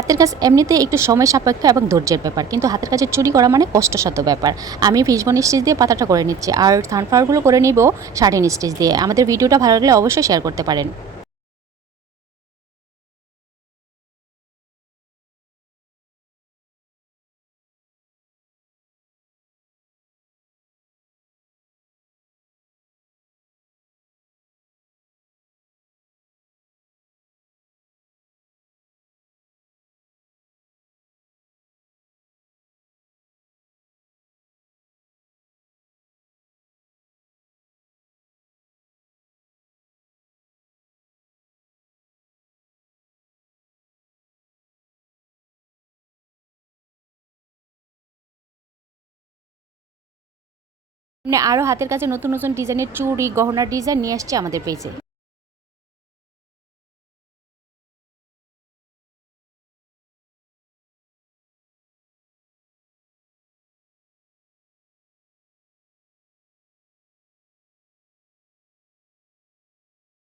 হাতের কাজ এমনিতে একটু সময় সাপেক্ষ এবং ধৈর্যের ব্যাপার, কিন্তু হাতের কাজে চুরি করা মানে কষ্টসাধ্য ব্যাপার। আমি ফিশবন স্টিচ দিয়ে পাতাটা করে নিচ্ছি, আর সানফ্লাওয়ারগুলো করে নিব শার্টিন স্টিচ দিয়ে। আমাদের ভিডিওটা ভালো লাগলে অবশ্যই শেয়ার করতে পারেন। মানে আরও হাতের কাছে নতুন নতুন ডিজাইনের চুড়ি গহনার ডিজাইন নিয়ে আসছে আমাদের পেজে